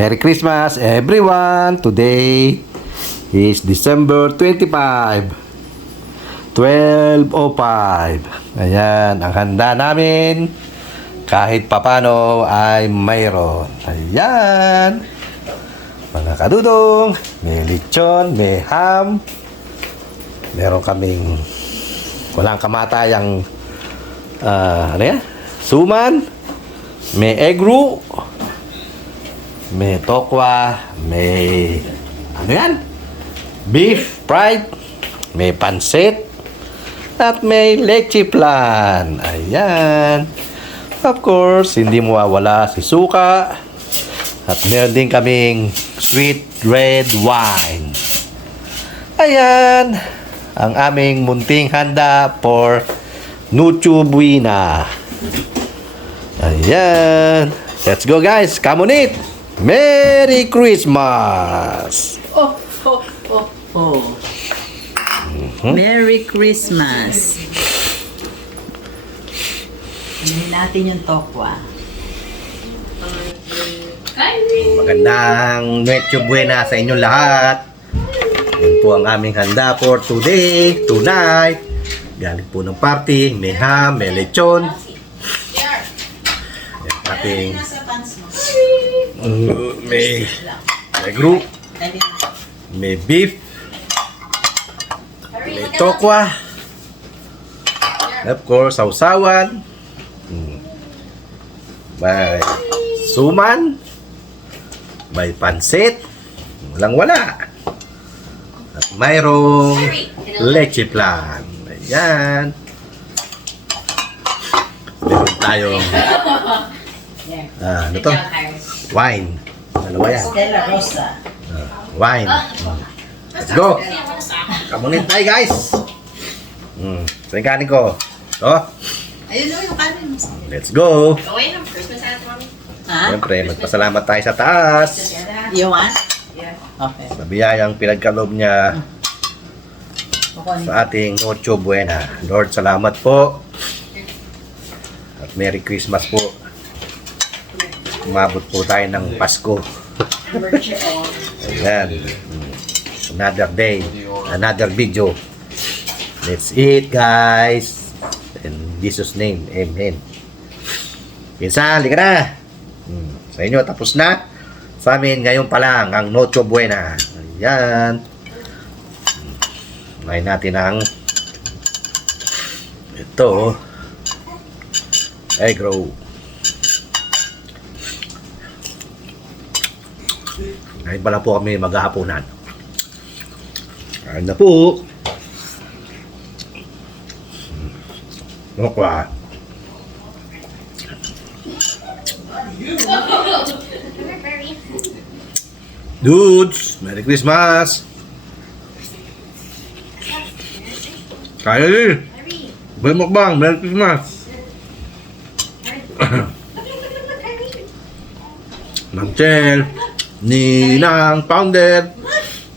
Merry Christmas everyone! Today is December 25, 12:05. Ayan, ang handa namin kahit papano ay mayroon. Ayan, mga kadudong, may lechon, may ham, meron kaming walang kamatayang ano yan? Suman, may egg roux, may tokwa, may ano yan? Beef fried, may pansit, at may leche flan. Ayan. Of course, hindi mawawala si suka. At meron din kaming sweet red wine. Ayan. Ang aming munting handa for Noche Buena. Ayan. Let's go guys. Come on it. Merry Christmas! Oh. Merry Christmas. Ano natin yung tokwa? Magandang Noche Buena sa inyong lahat. Yan po ang aming handa for today, tonight. Galing po ng party, may ham, may lechon. Ating may egg roux, may beef, may tokwa, of course, sausawan, may suman, may pansit, walang wala, at mayroong leche flan. Ayan. Meron tayong ano to? Wine. Dalawa yan. Stella Rosa. Wine. Let's go. Kamunin tayo guys. Ito yung kanin ko. Ito. Ayun o, yung kanin mo. Let's go. Wait, I'm Christmas at one. Ha? Siyempre, magpasalamat tayo sa taas. You want? Yeah. Okay. Sa biyayang pinagkaloob niya Kukunin. sa ating Noche Buena. Lord, salamat po. At Merry Christmas po. Umabot po tayo ng Pasko. Ayan. Another day. Another video. Let's eat, guys. In Jesus' name. Amen. Pinsan, halika na. Sa inyo, tapos na. Sa amin, ngayon pa lang, ang Noche Buena. Ayan. Kumain natin ang ito. Egg roux. Ngayon pala po kami maghahaponan. Kain na po. Tokwa. Dudes, Merry Christmas. Kaya din. May mukbang, Merry Christmas. Mang Chel, Ninang Founder,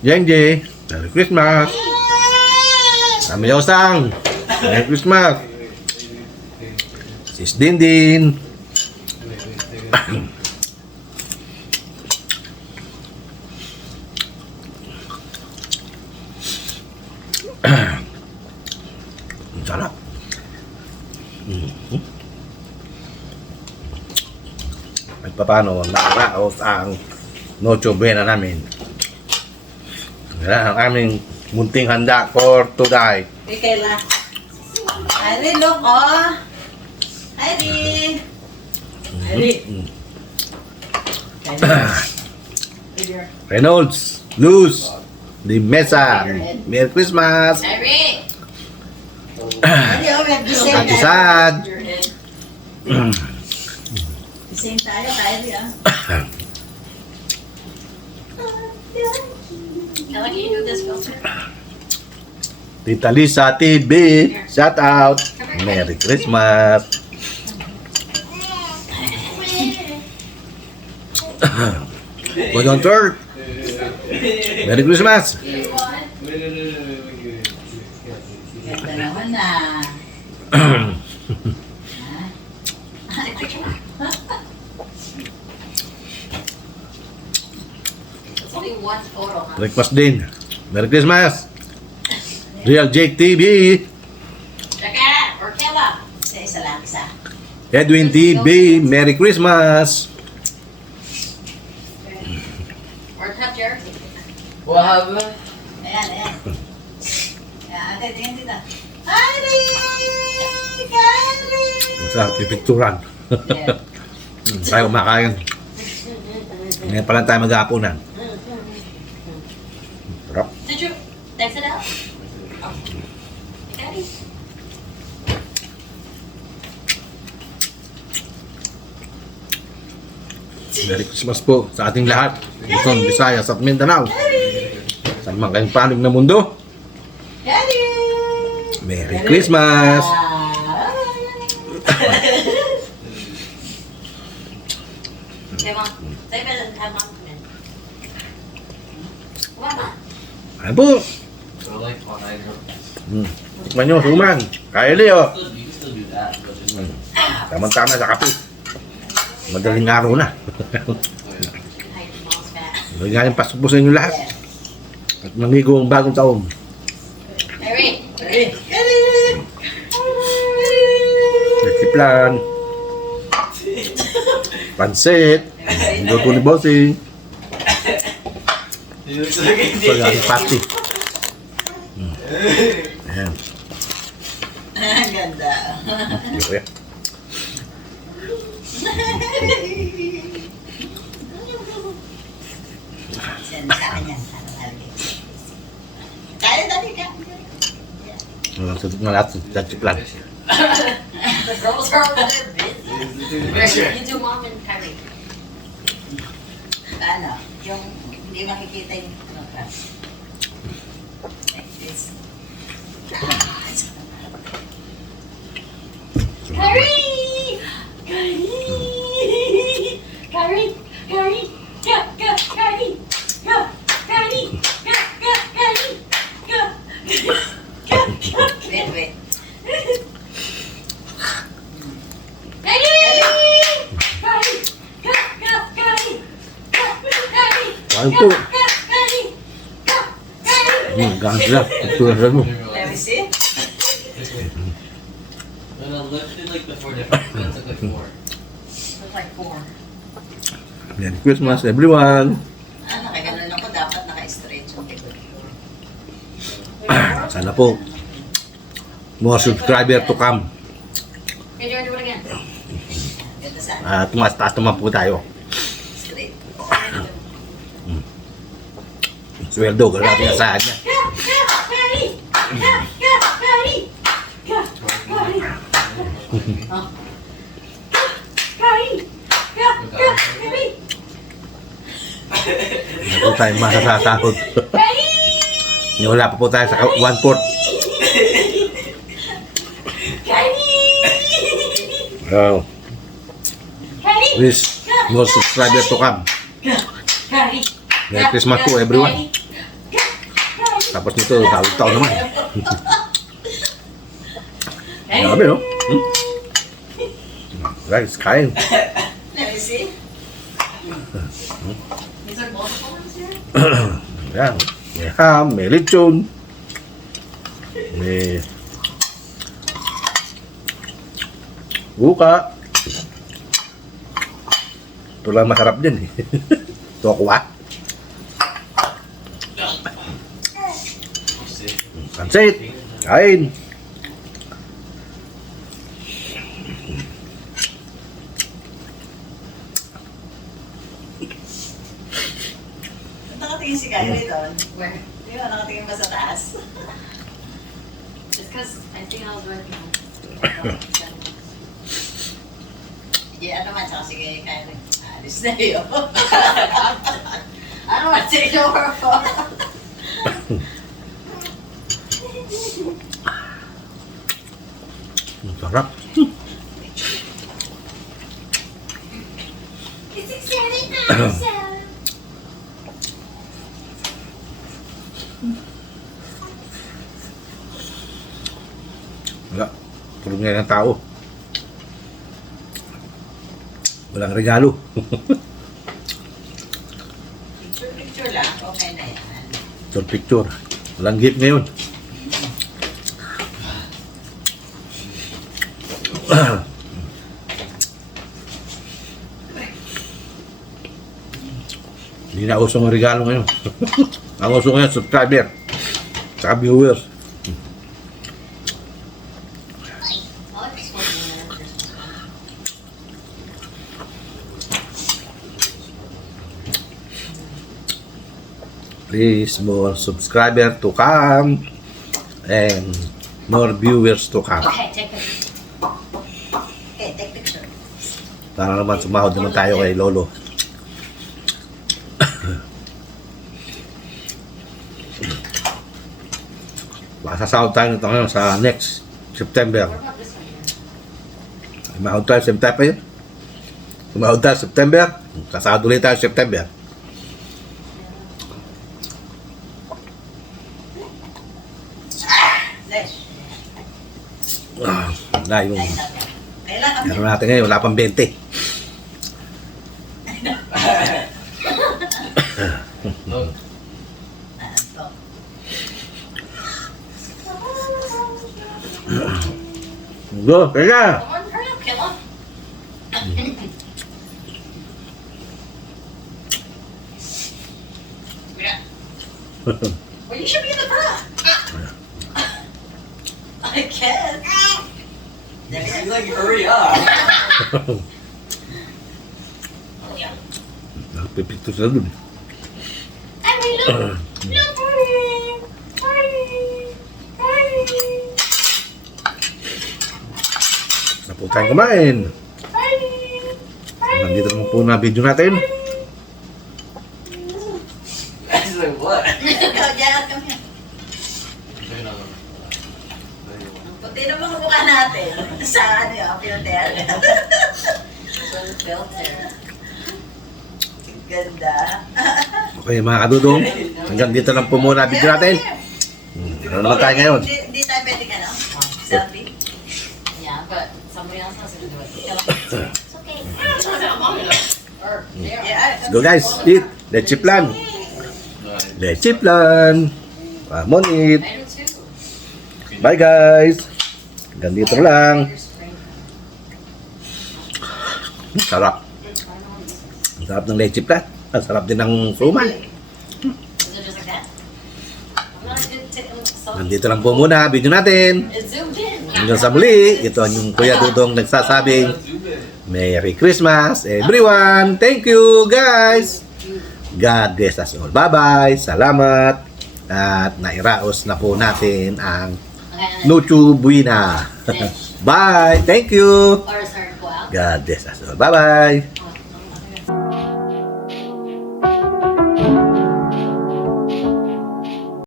Yenji, Merry Christmas. Samiyaw Sang, Merry Christmas. Sis Dindin. Ang sarap. At paano nakaraos ang Noche Buena namin. Yan ang aming munting handa for today. Hey, Kayla. Ari, look, oh. Ari. Ari. Reynolds, Luz, Di Mesa, Merry Christmas. Eric! Ari, oh, we have the same. Happy Sad. The same tayo, Kylie, ah. I like you do this filter. Tita Lisa TV, shout out. Merry Christmas. Go down to Merry Christmas. Ganda naman na. Breakfast din. Merry Christmas! Real Jake TV! Jack, or Kella. Isa lang, isa. Edwin TV, Merry Christmas! Or Top Jerry. Wahab. Ayan, ayan. Ayan, ate, tingin dito. Hari! Hari! Sa pipicturan. Tayo kumakain. Ngayon pa lang tayo mag-aapunan. Sarap. Did you text it out? Oh. Daddy. Merry Christmas po sa ating lahat. Luzon, Visayas at Mindanao. Saan man kayong panig na mundo. Hari! Merry Christmas! Say, Mom. Say, better have Mom come in. Mama. Ayan po. So like on either. Tikman nyo, suman. Kylie, oh. You can still do that, but just Tama-tama sa kape. Madaling araw na. Hide your mom's back. Huwag nga yung pasok po sa inyo lahat. At nangigo ang bagong taon. Harry. Hari! Hari! Nagtiplan. Pansit. Luto ni Bossing. you looks like Pag-aking party. Ayan. Ang ganda. Okay. Send sa akin yan. Kaya dali ka. Sunod na lahat sa nagtiplan. The girls are over there busy. You do Mom and Kylie. Paano? Yung hindi makikita yung ano ka. Like this. Kyrie! Kyrie! Kyrie! Go! Go! Kyrie! Go! Kyrie! Go! Go! Kyrie! Go! Wait, wait. Kyrie! Kyrie! Go! Go! Kyrie! Go! Kyrie! Kain po. Go! Kyrie! Go! Kyrie! Gano'n sila. Pagtulasan mo. Let me see. When I lifted like the 4 different, that took like 4. Looks like 4. Merry Christmas, everyone. Ah, nakaganon ako. Dapat naka-stretch yung likod ko. Sana po. More subscriber to come. Okay, Jared, do it again. Ganda sana. Tumas-taas naman po tayo. Straight. Sweldo, gano'n natin yung asahan niya. Go! Go! Kyrie! Go! Go! Kyrie! Go! Kyrie! Kyrie! Go! Go! Kyrie! Hindi po tayo masasahod. Kyrie! Wala pa po tayo sa 1/4. Kyrie! Oh, Kyrie! please, more subscriber to come. Kyrie! Merry Christmas po, everyone. Tapos nito, taon naman. Grabe, no? Guys, kain. Let me see. Is there multiple ones here? Yan. May ham, may lechon. May buka. Ito lang masarap din eh. Tokwa. Pansit. Kain. Nakatingin si Kyrie doon. Where? Di ba nakatingin ba sa taas? Just because I think I was working on it. Yeah, ano man, tsaka si Kyrie. Alis na yun. Ano man, take over po. Sarap. It's exciting now, Wala. Tulog ngayon ng tao. Walang regalo. Picture lang, okay na yan. Picture. Walang gift ngayon. Hindi na usong regalo ngayon. Ang uso ngayon, subscriber. Saka viewers. Oh, it's supposed to be there. Please, more subscriber to come. And more viewers to come. Okay, take pictures. Okay, take picture. Para naman sumahod naman tayo kay Lolo. Masasahod tayo nito ngayon sa next September. What about this one here? Sumahod tayo September yun. Sumahod tayo September. Kasahod ulit tayo September. Nice. Wala yung Nice out there. Kailangan meron natin ngayon. Wala pang 20. Look. to. Go, kaya! Come on, hurry up, Killa. Yeah. Well, you should be in the front. I can't. He's like, hurry up. Oh, yeah. Nagpipicture sila dun. I mean, look. Look, hurry. Hurry. Hurry. Na po tayong kumain. Hurry. Nandito naman po na video natin. He's like, what? Ikaw, Jared, come here. There's another one. Puti naman ang mukha natin. Sa ano yung filter. Sa filter. Ang ganda. Okay mga kadudong. Hanggang dito lang po muna video natin. Ano naman tayo ngayon? Hindi tayo pwedeng ano? Selfie? Yeah, but somebody else has to do it. It's okay. It's not long enough. Or, there. Yeah. Let's go guys, eat. Let's chip plan. Let's chip plan. Come on, eat. I do too. Bye guys. Hanggang dito lang. Sarap. Ang sarap ng leche plan. Ang sarap din ng suman. Is it just like that? I'm not good to Nandito lang po muna video natin. It zoomed in. Hanggang sa muli, ito ang yung Kuya Dudong nagsasabing Merry Christmas everyone. Thank you guys. God bless us all. Bye-bye. Salamat. At nairaos na po natin ang Okay, Noche Buena. Bye. Thank you. or start to go out. God bless us all. Bye-bye.